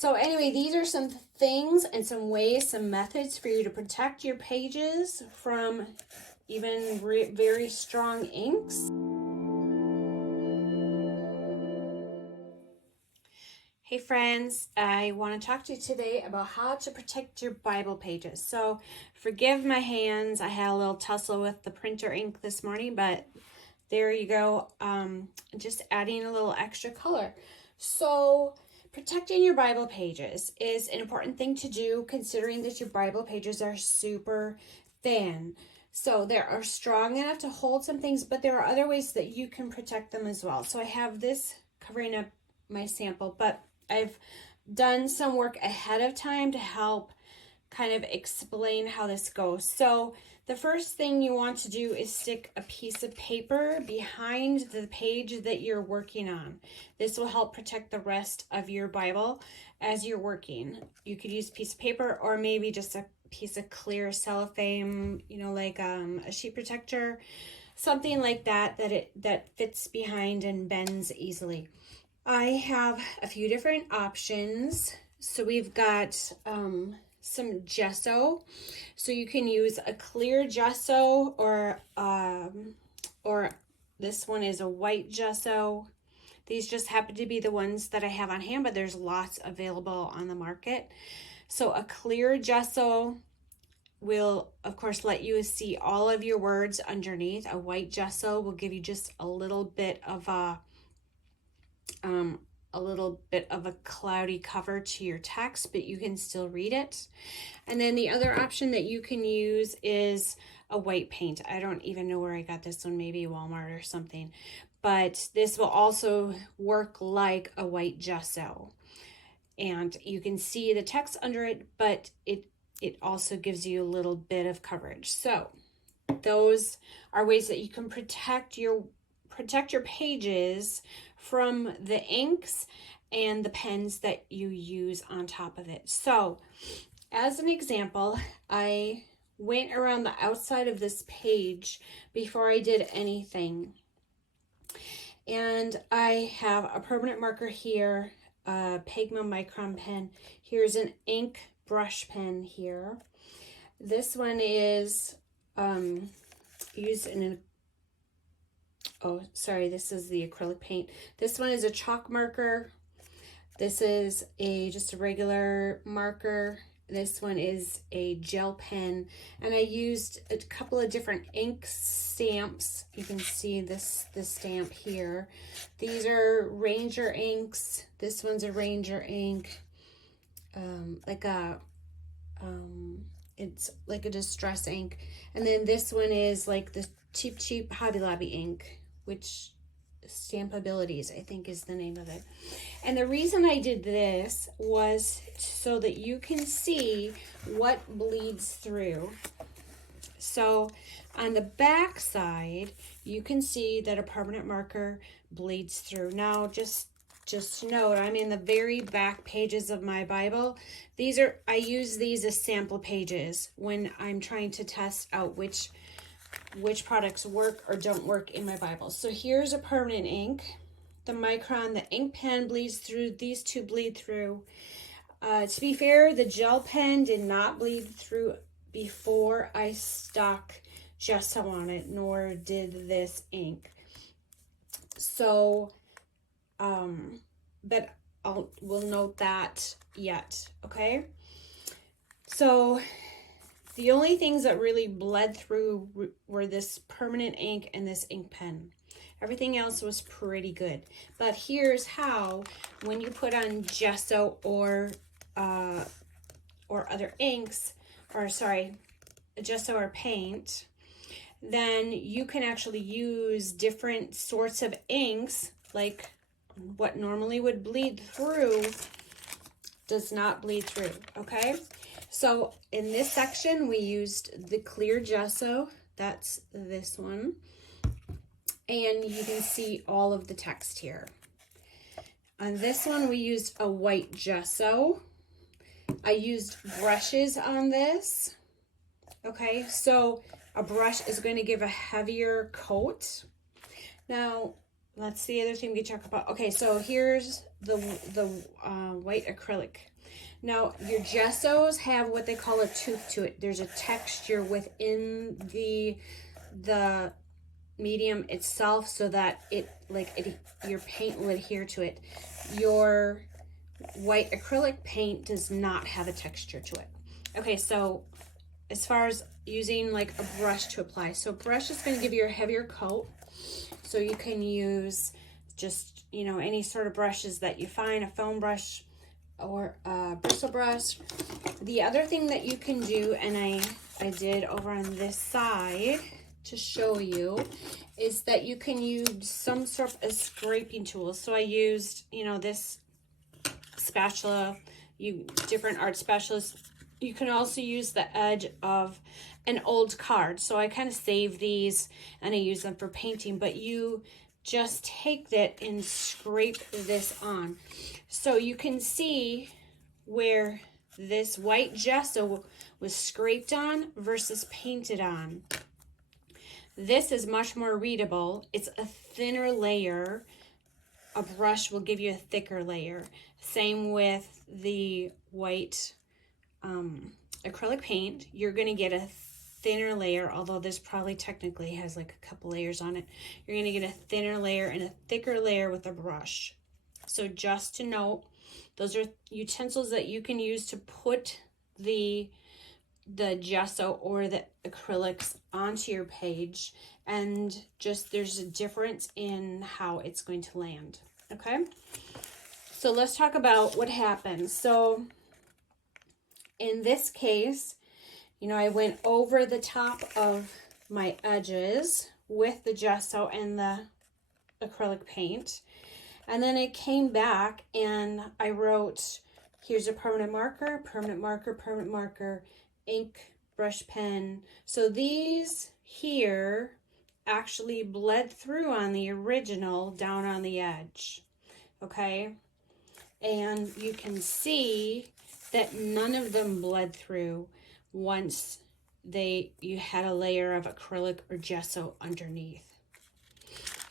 So anyway, these are some things and some ways, some methods for you to protect your pages from even very strong inks. Hey friends, I want to talk to you today about how to protect your Bible pages. So forgive my hands, I had a little tussle with the printer ink this morning, but there you go. Just adding a little extra color. So protecting your Bible pages is an important thing to do, considering that your Bible pages are super thin. So they are strong enough to hold some things, but there are other ways that you can protect them as well. So I have this covering up my sample, but I've done some work ahead of time to help kind of explain how this goes. So the first thing you want to do is stick a piece of paper behind the page that you're working on. This will help protect the rest of your Bible as you're working. You could use a piece of paper or maybe just a piece of clear cellophane, like a sheet protector, something like that, that fits behind and bends easily. I have a few different options. So we've got some gesso. So you can use a clear gesso or this one is a white gesso. These just happen to be the ones that I have on hand, but there's lots available on the market. So a clear gesso will, of course, let you see all of your words underneath. A white gesso will give you just a little bit of a cloudy cover to your text, but you can still read it. And then the other option that you can use is a white paint. I don't even know where I got this one, maybe Walmart or something, but this will also work like a white gesso. And you can see the text under it, but it also gives you a little bit of coverage. So those are ways that you can protect your pages from the inks and the pens that you use on top of it. So as an example, I went around the outside of this page before I did anything. And I have a permanent marker here, a Pigma Micron pen. Here's an ink brush pen here. This one is used in this is the acrylic paint. This one is a chalk marker. This is just a regular marker. This one is a gel pen. And I used a couple of different ink stamps. You can see this stamp here. These are Ranger inks. This one's a Ranger ink. It's like a distress ink. And then this one is like the cheap Hobby Lobby ink, which Stampabilities, I think, is the name of it. And the reason I did this was so that you can see what bleeds through. So on the back side, you can see that a permanent marker bleeds through. Now, just note, I'm in the very back pages of my Bible. I use these as sample pages when I'm trying to test out which products work or don't work in my Bible. So here's a permanent ink. The Micron, the ink pen bleeds through. These two bleed through. To be fair, the gel pen did not bleed through before I stuck gesso on it, nor did this ink. So, but we'll note that yet, okay? So the only things that really bled through were this permanent ink and this ink pen. Everything else was pretty good. But here's how, when you put on gesso or other inks, gesso or paint, then you can actually use different sorts of inks, like what normally would bleed through does not bleed through, okay? So in this section, we used the clear gesso. That's this one. And you can see all of the text here. On this one, we used a white gesso. I used brushes on this. Okay, so a brush is going to give a heavier coat. Now, That's the other thing we talk about. Okay, so here's the white acrylic. Now, your gessos have what they call a tooth to it. There's a texture within the medium itself so that your paint will adhere to it. Your white acrylic paint does not have a texture to it. Okay, so as far as using like a brush to apply, so brush is going to give you a heavier coat. So you can use just, you know, any sort of brushes that you find, a foam brush or a bristle brush. The other thing that you can do, and I did over on this side to show you, is that you can use some sort of scraping tool. So I used, you know, this spatula, different art spatulas. You can also use the edge of an old card. So I kind of save these and I use them for painting, but you just take that and scrape this on. So you can see where this white gesso was scraped on versus painted on. This is much more readable. It's a thinner layer. A brush will give you a thicker layer. Same with the white acrylic paint. You're going to get a thinner layer, although this probably technically has like a couple layers on it. You're going to get a thinner layer and a thicker layer with a brush. So just to note, those are utensils that you can use to put the gesso or the acrylics onto your page, and just there's a difference in how it's going to land. Okay, so let's talk about what happens. So in this case, you know, I went over the top of my edges with the gesso and the acrylic paint, and then I came back and I wrote, here's a permanent marker, permanent marker, permanent marker, ink, brush pen. So these here actually bled through on the original down on the edge. Okay, and you can see that none of them bled through once you had a layer of acrylic or gesso underneath.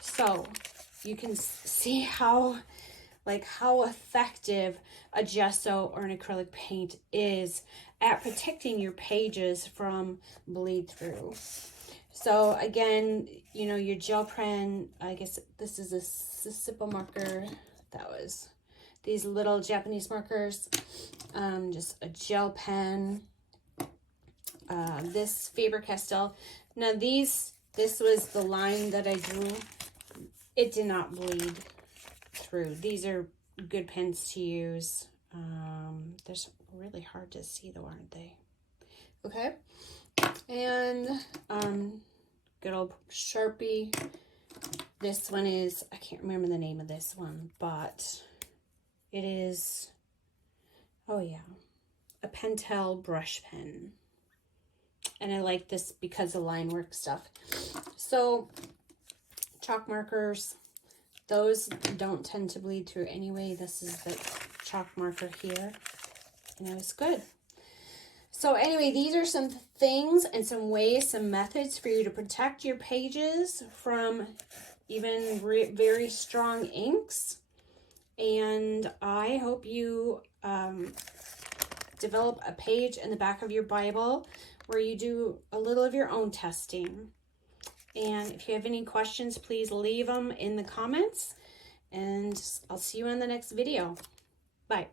So you can see how effective a gesso or an acrylic paint is at protecting your pages from bleed through. So again, you know, your gel pen, I guess this is a Sisippo marker. That was these little Japanese markers, just a gel pen, this Faber-Castell. Now this was the line that I drew. It did not bleed through. These are good pens to use. They're really hard to see though, aren't they? Okay. And good old Sharpie. This one is, I can't remember the name of this one, but it is, oh yeah, a Pentel brush pen. And I like this because of line work stuff. So chalk markers, those don't tend to bleed through anyway. This is the chalk marker here, and it was good. So anyway, these are some things and some ways, some methods for you to protect your pages from even very strong inks. And I hope you develop a page in the back of your Bible where you do a little of your own testing. And if you have any questions, please leave them in the comments. And I'll see you in the next video. Bye.